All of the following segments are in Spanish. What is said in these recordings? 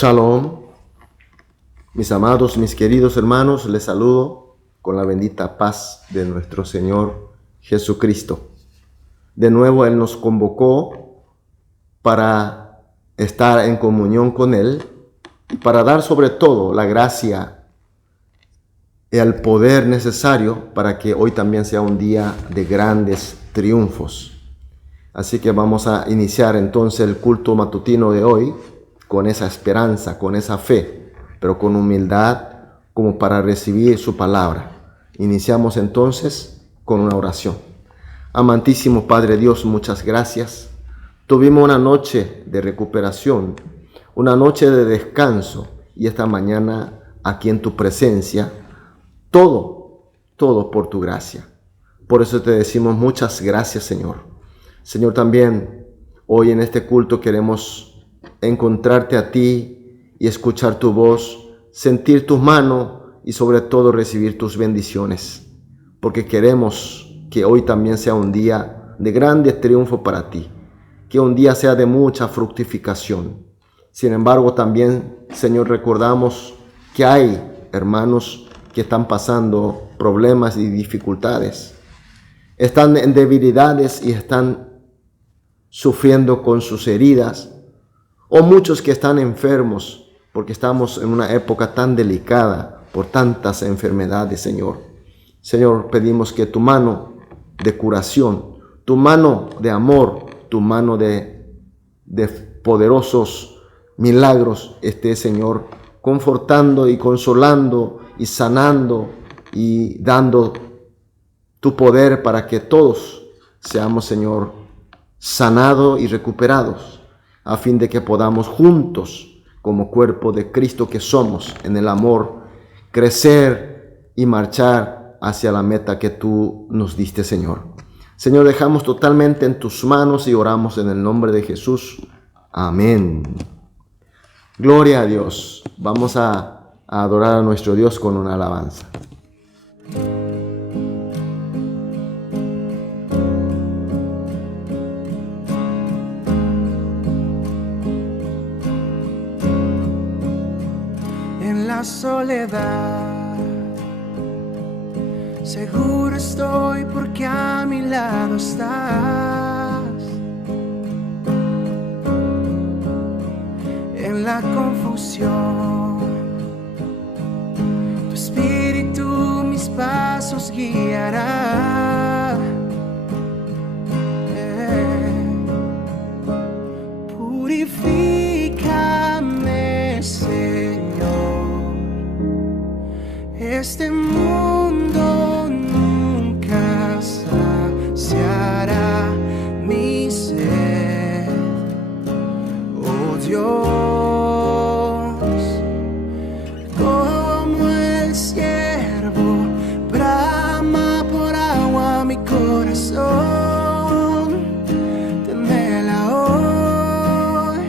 Shalom, mis amados, mis queridos hermanos, les saludo con la bendita paz de nuestro Señor Jesucristo. De nuevo Él nos convocó para estar en comunión con Él, para dar sobre todo la gracia y el poder necesario para que hoy también sea un día de grandes triunfos. Así que vamos a iniciar entonces el culto matutino de hoy con esa esperanza, con esa fe, pero con humildad como para recibir su palabra. Iniciamos entonces con una oración. Amantísimo Padre Dios, muchas gracias. Tuvimos una noche de recuperación, una noche de descanso y esta mañana aquí en tu presencia, todo por tu gracia. Por eso te decimos muchas gracias, Señor. Señor, también hoy en este culto queremos encontrarte a ti y escuchar tu voz, sentir tus manos y sobre todo recibir tus bendiciones, porque queremos que hoy también sea un día de grande triunfo para ti, que un día sea de mucha fructificación. Sin embargo, también, Señor, recordamos que hay hermanos que están pasando problemas y dificultades, están en debilidades y están sufriendo con sus heridas, o muchos que están enfermos, porque estamos en una época tan delicada por tantas enfermedades, Señor. Señor, pedimos que tu mano de curación, tu mano de amor, tu mano de poderosos milagros esté, Señor, confortando y consolando y sanando y dando tu poder para que todos seamos, Señor, sanados y recuperados, a fin de que podamos juntos, como cuerpo de Cristo que somos, en el amor, crecer y marchar hacia la meta que tú nos diste, Señor. Señor, dejamos totalmente en tus manos y oramos en el nombre de Jesús. Amén. Gloria a Dios. Vamos a adorar a nuestro Dios con una alabanza. La soledad, seguro estoy porque a mi lado estás. En la confusión, tu espíritu mis pasos guiará. Purifícame, Señor. Este mundo nunca saciará mi sed, oh Dios, como el siervo brama por agua mi corazón, tenela hoy,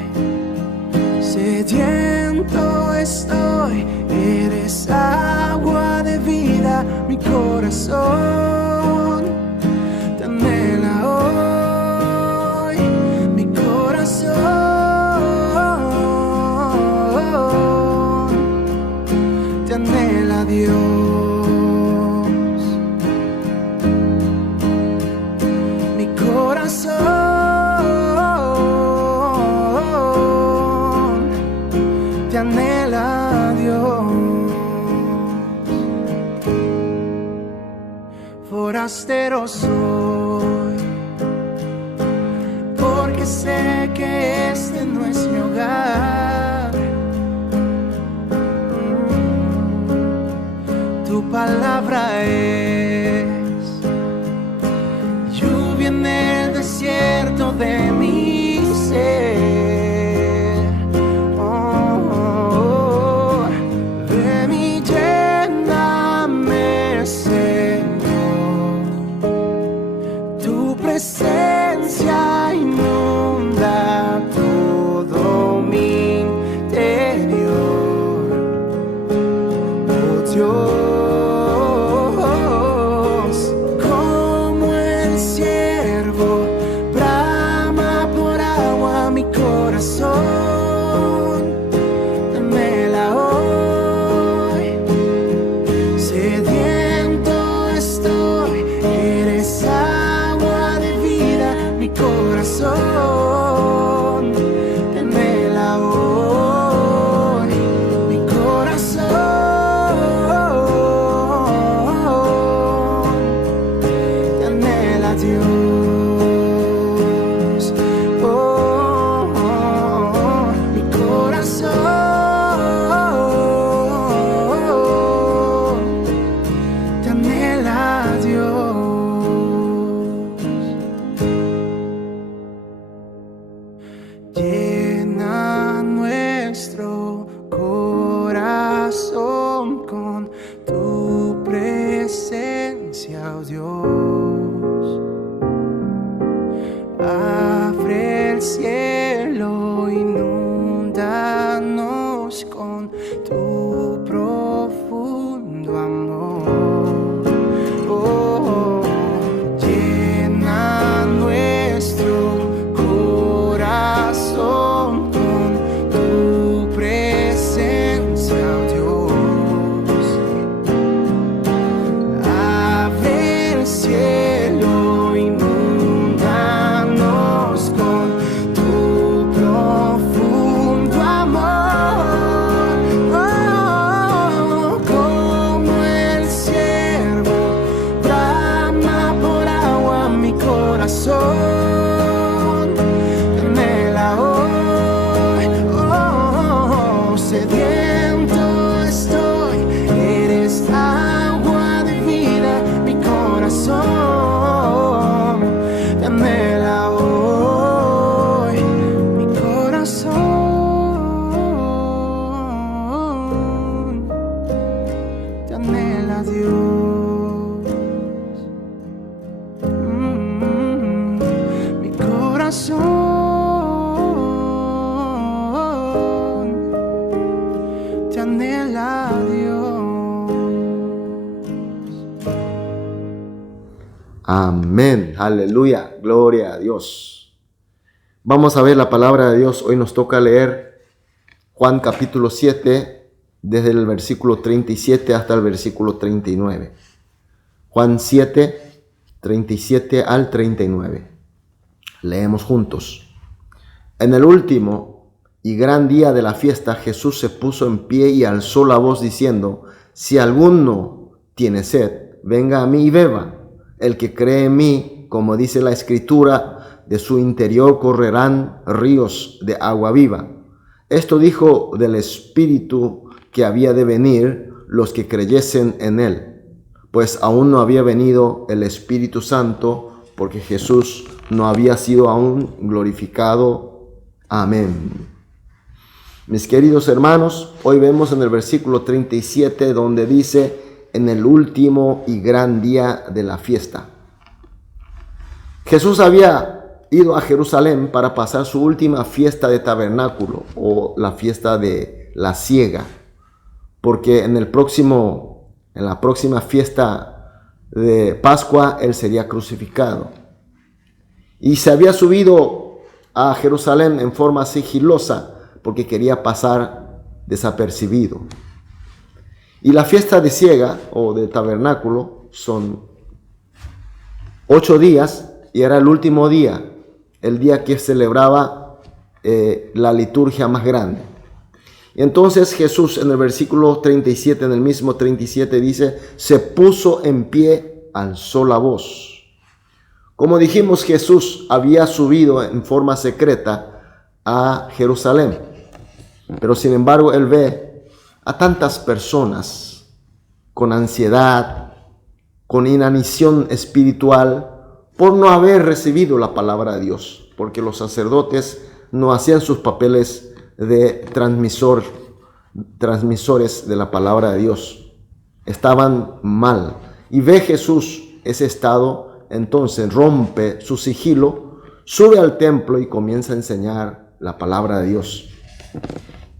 sediento estoy, eres agua de vida, mi corazón te anhela hoy, mi corazón te anhela, Dios. Mi corazón te anhela, Dios. Forastero soy, porque sé que este no es mi hogar. Tu palabra es lluvia en el desierto de mi ser. De mi lléname, Señor. Tu presencia inunda todo llénanos con tu profundo amor. Oh, llena nuestro corazón con tu presencia, oh Dios. Abre el cielo, inúndanos con tu profundo amor. Oh, como el ciervo brama por agua mi corazón. Anhela hoy, oh, sediento estoy, eres agua de vida, mi corazón. Te anhela hoy, mi corazón. Te anhela Dios. Mi corazón te anhela Dios. Amén, aleluya, gloria a Dios. Vamos a ver la palabra de Dios. Hoy nos toca leer Juan capítulo 7, desde el versículo 37 hasta el versículo 39. Juan 7, 37 al 39. Leemos juntos. En el último y gran día de la fiesta, Jesús se puso en pie y alzó la voz diciendo: si alguno tiene sed, venga a mí y beba. El que cree en mí, como dice la Escritura, de su interior correrán ríos de agua viva. Esto dijo del Espíritu que había de venir los que creyesen en él, pues aún no había venido el Espíritu Santo, porque Jesús no había sido aún glorificado. Amén. Mis queridos hermanos, hoy vemos en el versículo 37 donde dice: en el último y gran día de la fiesta. Jesús había ido a Jerusalén para pasar su última fiesta de tabernáculo, o la fiesta de la siega, porque en la próxima fiesta de Pascua él sería crucificado. Y se había subido a Jerusalén en forma sigilosa porque quería pasar desapercibido. Y la fiesta de siega o de tabernáculo son 8 días y era el último día, el día que celebraba la liturgia más grande. Y entonces Jesús en el versículo 37, en el mismo 37 dice: se puso en pie, alzó la voz. Como dijimos, Jesús había subido en forma secreta a Jerusalén, pero sin embargo él ve a tantas personas con ansiedad, con inanición espiritual, por no haber recibido la palabra de Dios, porque los sacerdotes no hacían sus papeles de transmisores de la palabra de Dios. Estaban mal. Y ve Jesús ese estado, entonces rompe su sigilo, sube al templo y comienza a enseñar la palabra de Dios.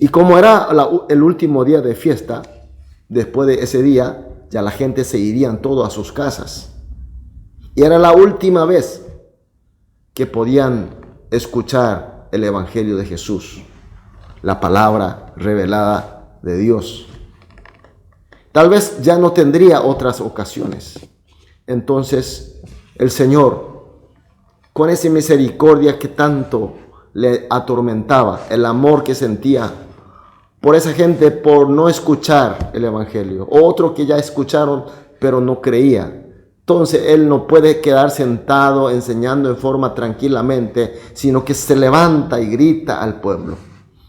Y como era el último día de fiesta, después de ese día, ya la gente se irían todos a sus casas. Y era la última vez que podían escuchar el Evangelio de Jesús, la palabra revelada de Dios. Tal vez ya no tendría otras ocasiones. Entonces, el Señor, con esa misericordia que tanto le atormentaba, el amor que sentía por esa gente por no escuchar el Evangelio, otro que ya escucharon pero no creía. Entonces él no puede quedar sentado enseñando en forma tranquilamente, sino que se levanta y grita al pueblo.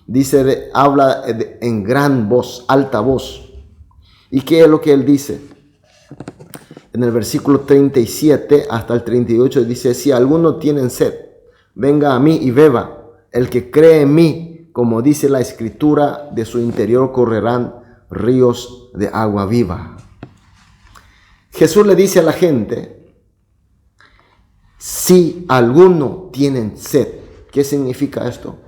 Dice, habla en gran voz, alta voz. ¿Y qué es lo que él dice? En el versículo 37 hasta el 38 dice: si alguno tiene sed, venga a mí y beba. El que cree en mí, como dice la Escritura, de su interior correrán ríos de agua viva. Jesús le dice a la gente: si alguno tiene sed. ¿Qué significa esto?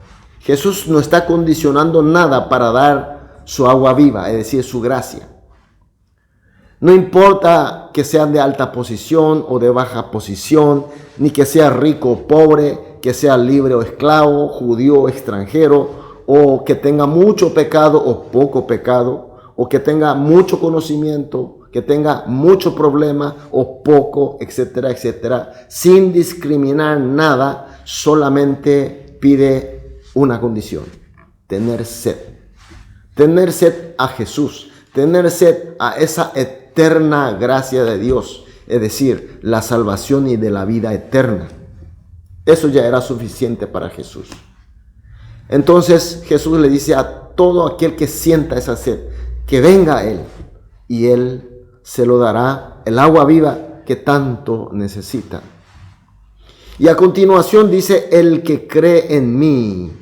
Jesús no está condicionando nada para dar su agua viva, es decir, su gracia. No importa que sean de alta posición o de baja posición, ni que sea rico o pobre, que sea libre o esclavo, judío o extranjero, o que tenga mucho pecado o poco pecado, o que tenga mucho conocimiento, que tenga mucho problema o poco, etcétera, etcétera, sin discriminar nada, solamente pide una condición: tener sed. Tener sed a Jesús, tener sed a esa eterna gracia de Dios, es decir, la salvación y de la vida eterna. Eso ya era suficiente para Jesús. Entonces Jesús le dice a todo aquel que sienta esa sed, que venga a Él, y Él se lo dará, el agua viva que tanto necesita. Y a continuación dice: el que cree en mí.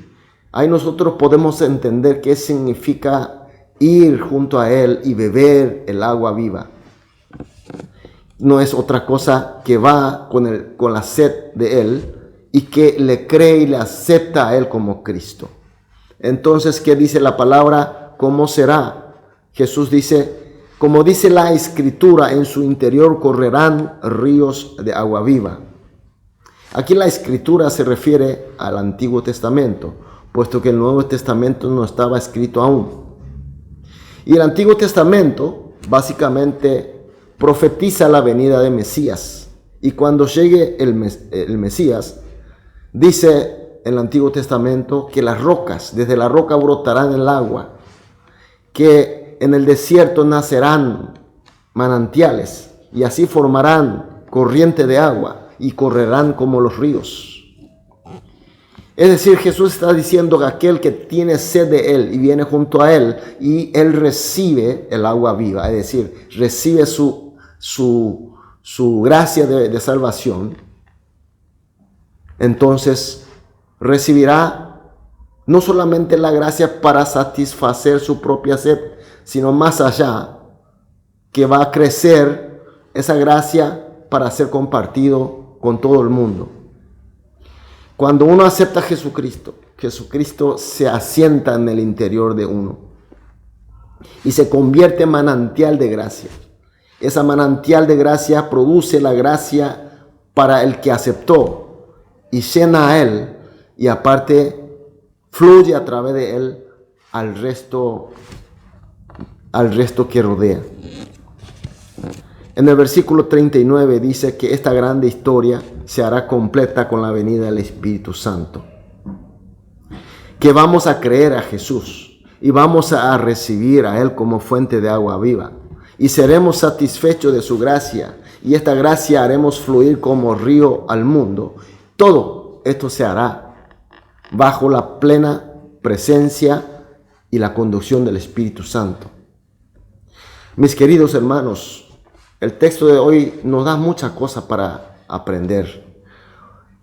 Ahí nosotros podemos entender qué significa ir junto a Él y beber el agua viva. No es otra cosa que va con la sed de Él y que le cree y le acepta a Él como Cristo. Entonces, ¿qué dice la palabra? ¿Cómo será? Jesús dice: como dice la Escritura, en su interior correrán ríos de agua viva. Aquí la Escritura se refiere al Antiguo Testamento, puesto que el Nuevo Testamento no estaba escrito aún. Y el Antiguo Testamento básicamente profetiza la venida de Mesías. Y cuando llegue el Mesías, dice el Antiguo Testamento que las rocas, desde la roca brotarán el agua, que en el desierto nacerán manantiales y así formarán corriente de agua y correrán como los ríos. Es decir, Jesús está diciendo que aquel que tiene sed de Él y viene junto a Él y Él recibe el agua viva, es decir, recibe su gracia de salvación, entonces recibirá no solamente la gracia para satisfacer su propia sed, sino más allá, que va a crecer esa gracia para ser compartido con todo el mundo. Cuando uno acepta a Jesucristo, Jesucristo se asienta en el interior de uno y se convierte en manantial de gracia. Esa manantial de gracia produce la gracia para el que aceptó y llena a él, y aparte fluye a través de él al resto que rodea. En el versículo 39 dice que esta grande historia se hará completa con la venida del Espíritu Santo. Que vamos a creer a Jesús y vamos a recibir a Él como fuente de agua viva. Y seremos satisfechos de su gracia. Y esta gracia haremos fluir como río al mundo. Todo esto se hará bajo la plena presencia y la conducción del Espíritu Santo. Mis queridos hermanos, el texto de hoy nos da muchas cosas para aprender.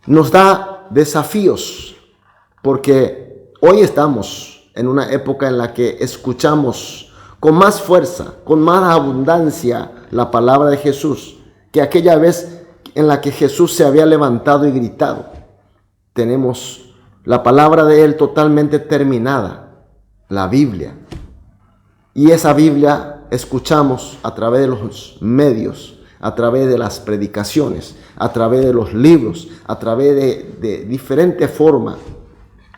Nos da desafíos, porque hoy estamos en una época en la que escuchamos con más fuerza, con más abundancia la palabra de Jesús, que aquella vez en la que Jesús se había levantado y gritado. Tenemos la palabra de Él totalmente terminada, la Biblia. Y esa Biblia escuchamos a través de los medios, a través de las predicaciones, a través de los libros, a través de diferentes formas.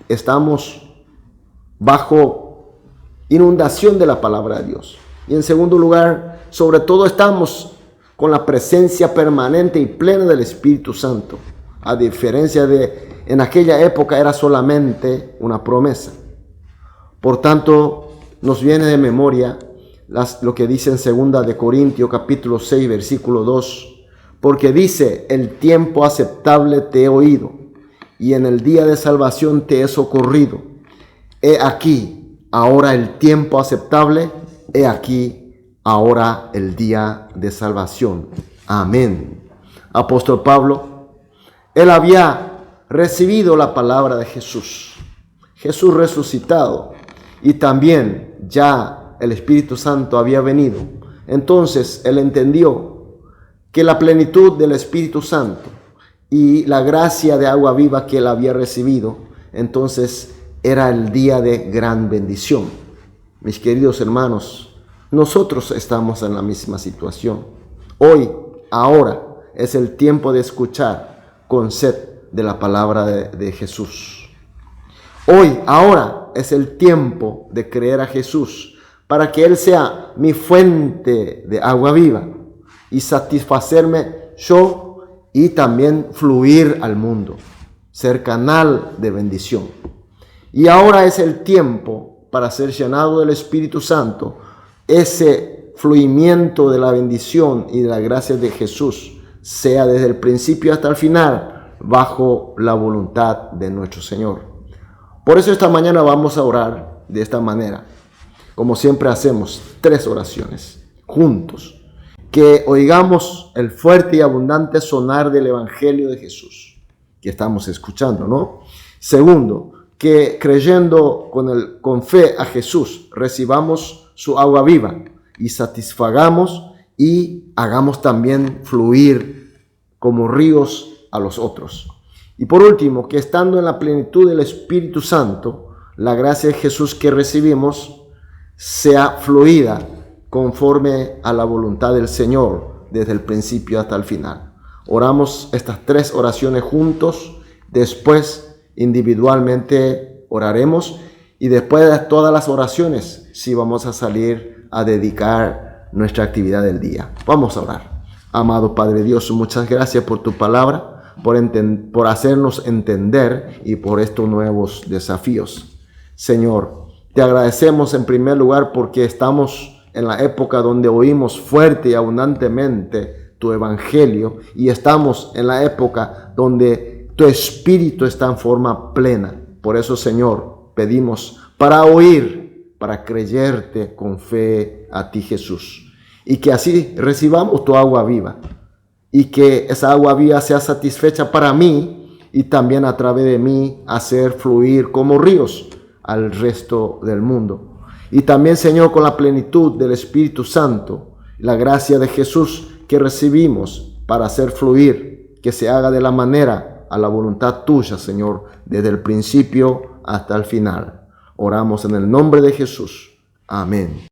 Estamos bajo inundación de la palabra de Dios. Y en segundo lugar, sobre todo estamos con la presencia permanente y plena del Espíritu Santo. A diferencia de en aquella época era solamente una promesa. Por tanto, nos viene de memoria lo que dice en 2 de Corintios capítulo 6 versículo 2, porque dice: el tiempo aceptable te he oído, y en el día de salvación te he socorrido. He aquí ahora el tiempo aceptable, he aquí ahora el día de salvación. Amén. Apóstol Pablo, él había recibido la palabra de Jesús, Jesús resucitado, y también ya el Espíritu Santo había venido. Entonces él entendió que la plenitud del Espíritu Santo y la gracia de agua viva que él había recibido, entonces era el día de gran bendición. mis queridos hermanos, nosotros estamos en la misma situación. Hoy, ahora, es el tiempo de escuchar con sed de la palabra de Jesús. Hoy, ahora, es el tiempo de creer a Jesús para que Él sea mi fuente de agua viva y satisfacerme yo y también fluir al mundo, ser canal de bendición. Y ahora es el tiempo para ser llenado del Espíritu Santo, ese fluimiento de la bendición y de la gracia de Jesús sea desde el principio hasta el final, bajo la voluntad de nuestro Señor. Por eso esta mañana vamos a orar de esta manera, como siempre hacemos, 3 oraciones juntos. Que oigamos el fuerte y abundante sonar del Evangelio de Jesús que estamos escuchando, ¿no? Segundo, que creyendo con fe a Jesús, recibamos su agua viva y satisfagamos y hagamos también fluir como ríos a los otros. Y por último, que estando en la plenitud del Espíritu Santo, la gracia de Jesús que recibimos sea fluida conforme a la voluntad del Señor desde el principio hasta el final. Oramos estas 3 oraciones juntos, después individualmente oraremos y después de todas las oraciones sí vamos a salir a dedicar nuestra actividad del día. Vamos a orar. Amado Padre Dios, muchas gracias por tu palabra, por hacernos entender y por estos nuevos desafíos. Señor, te agradecemos en primer lugar porque estamos en la época donde oímos fuerte y abundantemente tu evangelio y estamos en la época donde tu espíritu está en forma plena. Por eso, Señor, pedimos para oír, para creerte con fe a ti, Jesús, y que así recibamos tu agua viva y que esa agua viva sea satisfecha para mí y también a través de mí hacer fluir como ríos al resto del mundo. Y también, Señor, con la plenitud del Espíritu Santo, la gracia de Jesús que recibimos para hacer fluir, que se haga de la manera a la voluntad tuya, Señor, desde el principio hasta el final. Oramos en el nombre de Jesús. Amén.